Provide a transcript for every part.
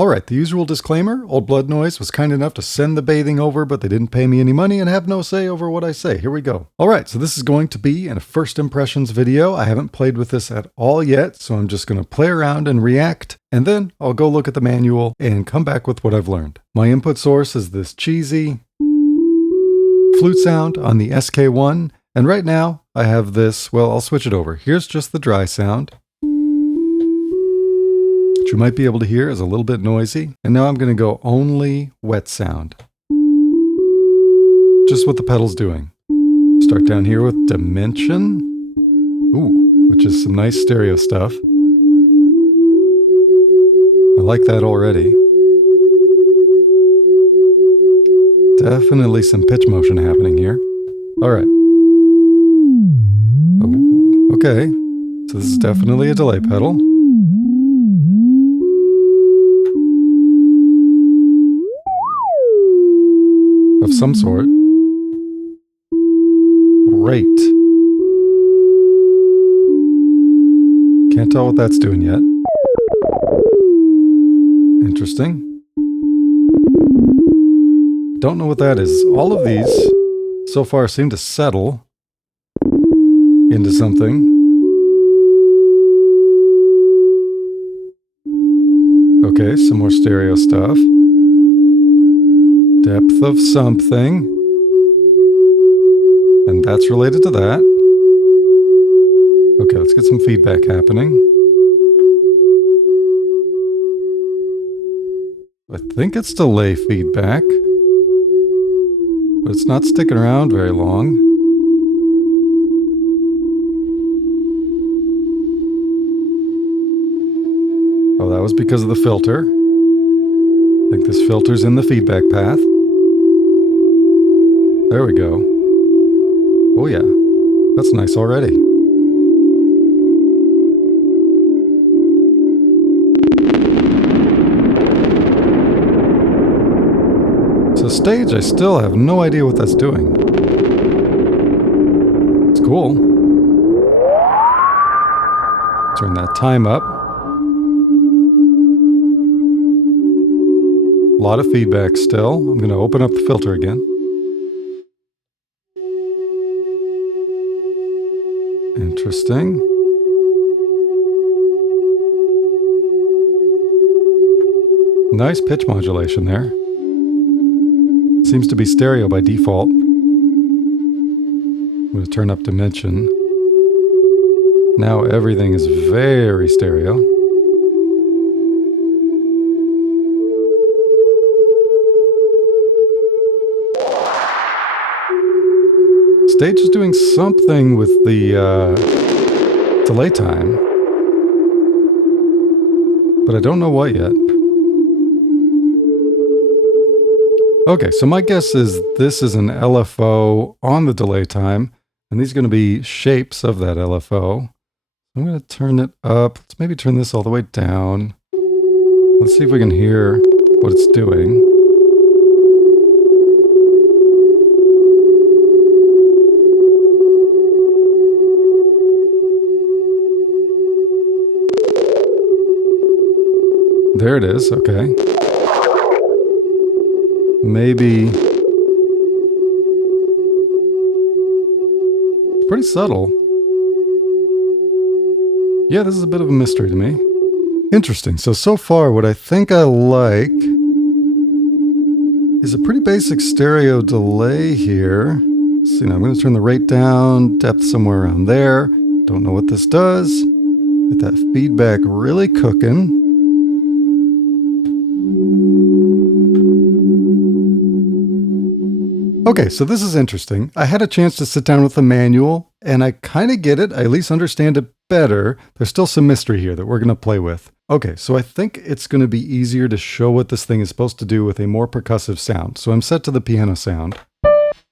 Alright, the usual disclaimer, Old Blood Noise was kind enough to send the bathing over, but they didn't pay me any money and have no say over what I say. Here we go. Alright, so this is going to be a first impressions video. I haven't played with this at all yet, so I'm just going to play around and react, and then I'll go look at the manual and come back with what I've learned. My input source is this cheesy flute sound on the SK1, and right now I have this, well, I'll switch it over. Here's just the dry sound. You might be able to hear is a little bit noisy. And now I'm going to go only wet sound. Just what the pedal's doing. Start down here with dimension. Ooh, which is some nice stereo stuff. I like that already. Definitely some pitch motion happening here. All right. Oh, okay. So this is definitely a delay pedal. Of some sort. Great. Can't tell what that's doing yet. Interesting. Don't know what that is. All of these so far seem to settle into something. Okay, some more stereo stuff. Depth of something. And that's related to that. Okay, let's get some feedback happening. I think it's delay feedback. But it's not sticking around very long. Oh, that was because of the filter. I think this filter's in the feedback path. There we go. Oh yeah, that's nice already. So stage, I still have no idea what that's doing. It's cool. Turn that time up. A lot of feedback still. I'm going to open up the filter again. Interesting. Nice pitch modulation there. Seems to be stereo by default. I'm going to turn up dimension. Now everything is very stereo. Stage is doing something with the delay time, but I don't know what yet. Okay, so my guess is this is an LFO on the delay time, and these are going to be shapes of that LFO. I'm going to turn it up. Let's maybe turn this all the way down. Let's see if we can hear what it's doing. There it is, okay. Maybe... It's pretty subtle. Yeah, this is a bit of a mystery to me. Interesting. So far, what I think I like is a pretty basic stereo delay here. Let's see, now I'm going to turn the rate down, depth somewhere around there. Don't know what this does. Get that feedback really cooking. Okay, so this is interesting. I had a chance to sit down with the manual, and I kind of get it. I at least understand it better. There's still some mystery here that we're going to play with. Okay, so I think it's going to be easier to show what this thing is supposed to do with a more percussive sound. So I'm set to the piano sound.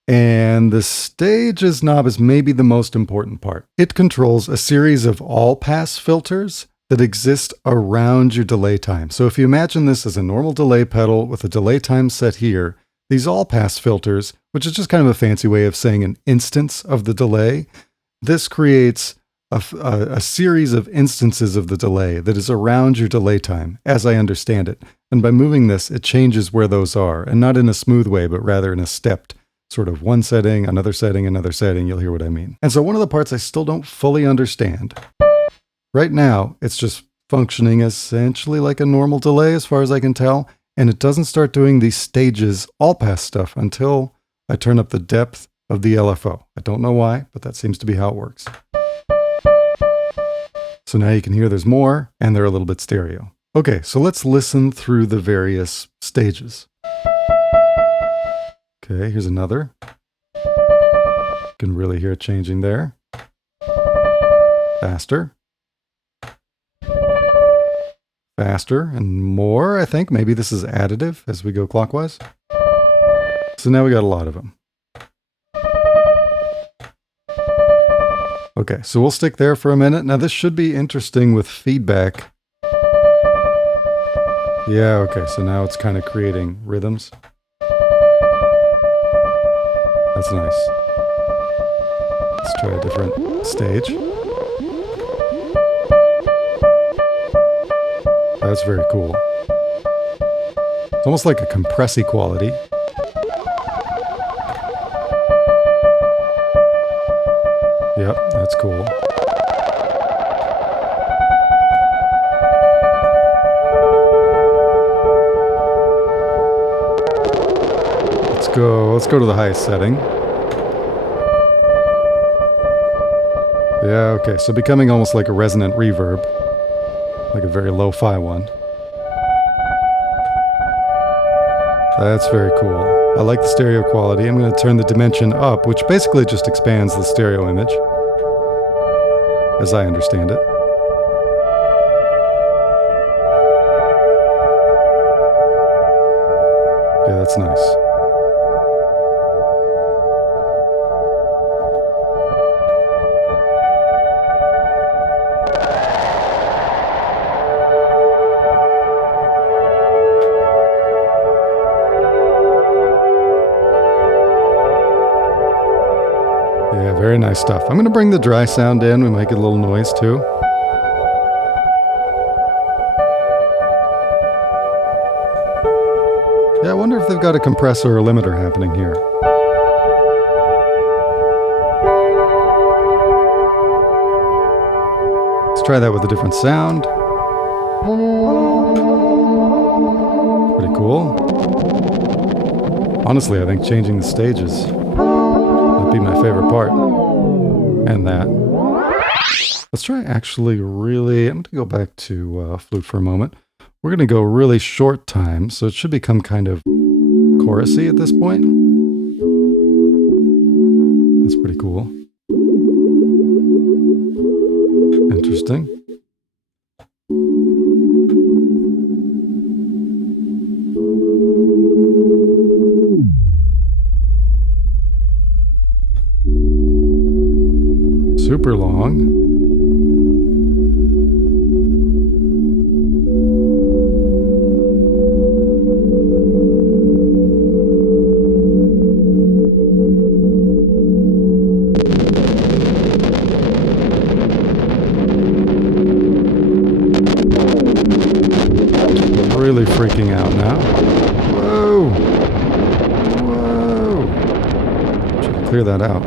And the stage's knob is maybe the most important part. It controls a series of all-pass filters that exist around your delay time. So if you imagine this as a normal delay pedal with a delay time set here, these all-pass filters, which is just kind of a fancy way of saying an instance of the delay, this creates a series of instances of the delay that is around your delay time, as I understand it. And by moving this, it changes where those are, and not in a smooth way, but rather in a stepped sort of one setting, another setting, another setting. You'll hear what I mean. And so one of the parts I still don't fully understand. Right now, it's just functioning essentially like a normal delay as far as I can tell, and it doesn't start doing these stages all pass stuff until I turn up the depth of the LFO. I don't know why, but that seems to be how it works. So now you can hear there's more, and they're a little bit stereo. Okay, so let's listen through the various stages. Okay, here's another. You can really hear it changing there. Faster. Faster and more, I think. Maybe this is additive as we go clockwise. So now we got a lot of them. Okay, so we'll stick there for a minute. Now this should be interesting with feedback. Yeah, okay, so now it's kind of creating rhythms. That's nice. Let's try a different stage. That's very cool. It's almost like a compressy quality. Yep, that's cool. Let's go to the highest setting. Yeah, okay, so becoming almost like a resonant reverb. Like a very lo-fi one. That's very cool. I like the stereo quality. I'm going to turn the dimension up, which basically just expands the stereo image, as I understand it. Yeah, that's nice. Yeah, very nice stuff. I'm going to bring the dry sound in. We might get a little noise too. Yeah, I wonder if they've got a compressor or limiter happening here. Let's try that with a different sound. Pretty cool. Honestly, I think changing the stages be my favorite part. And that. Let's try actually really, I'm going to go back to flute for a moment. We're going to go really short time, so it should become kind of chorusy at this point. That's pretty cool. Interesting. Super long. Really freaking out now. Whoa! Whoa! Should clear that out.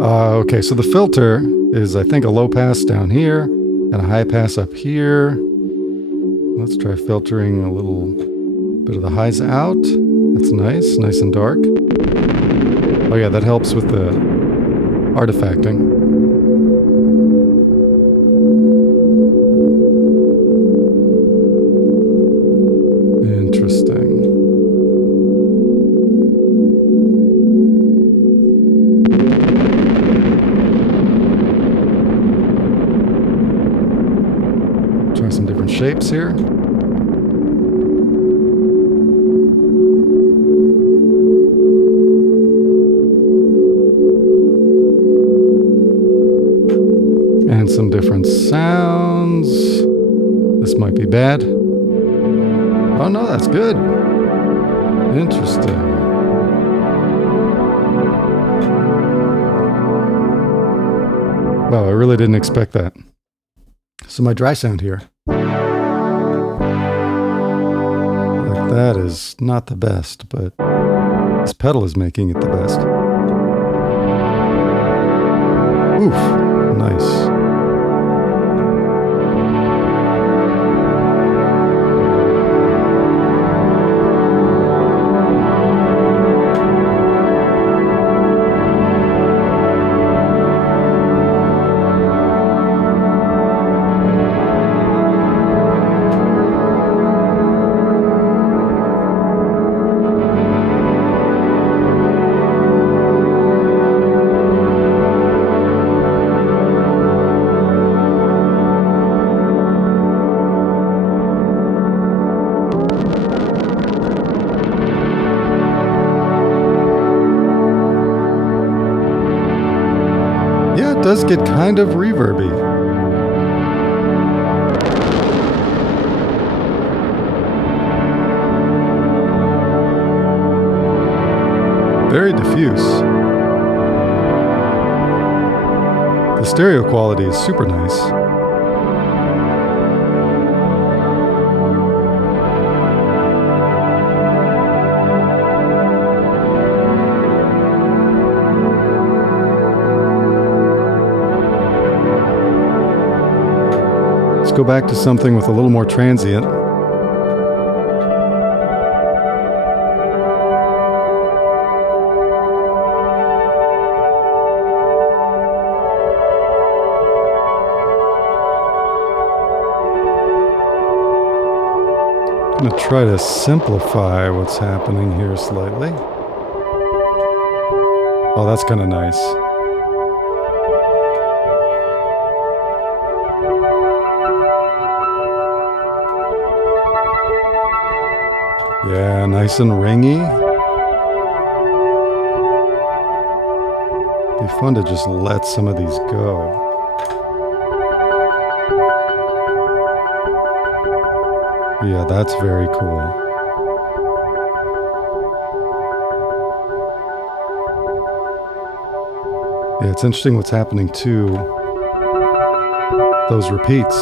Okay, so the filter is, I think, a low pass down here and a high pass up here. Let's try filtering a little bit of the highs out. That's nice, nice and dark. Oh yeah, that helps with the artifacting. Interesting. Try some different shapes here. And some different sounds. This might be bad. Oh no, that's good. Interesting. Wow, I really didn't expect that. So my dry sound here. Like that is not the best, but this pedal is making it the best. Oof, nice. Yeah, it does get kind of reverby. Very diffuse. The stereo quality is super nice. Let's go back to something with a little more transient. I'm going to try to simplify what's happening here slightly. Oh, that's kind of nice. Yeah, nice and ringy. Be fun to just let some of these go. Yeah, that's very cool. Yeah, it's interesting what's happening to those repeats.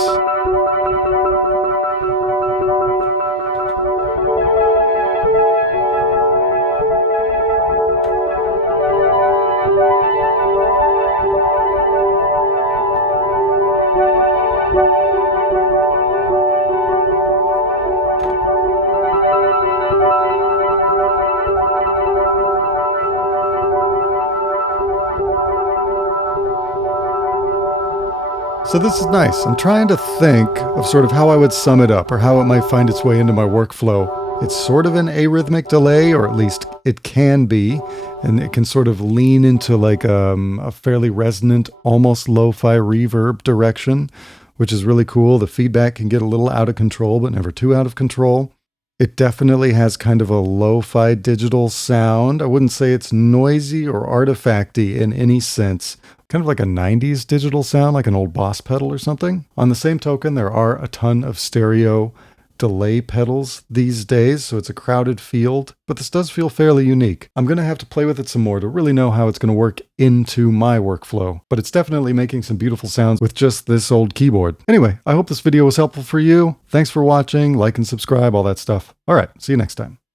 So this is nice. I'm trying to think of sort of how I would sum it up or how it might find its way into my workflow. It's sort of an arrhythmic delay, or at least it can be, and it can sort of lean into like a fairly resonant, almost lo-fi reverb direction, which is really cool. The feedback can get a little out of control, but never too out of control. It definitely has kind of a lo-fi digital sound. I wouldn't say it's noisy or artifacty in any sense. Kind of like a 90s digital sound, like an old Boss pedal or something. On the same token, there are a ton of stereo delay pedals these days, so it's a crowded field, but this does feel fairly unique. I'm going to have to play with it some more to really know how it's going to work into my workflow, but it's definitely making some beautiful sounds with just this old keyboard. Anyway, I hope this video was helpful for you. Thanks for watching, like and subscribe, all that stuff. All right, see you next time.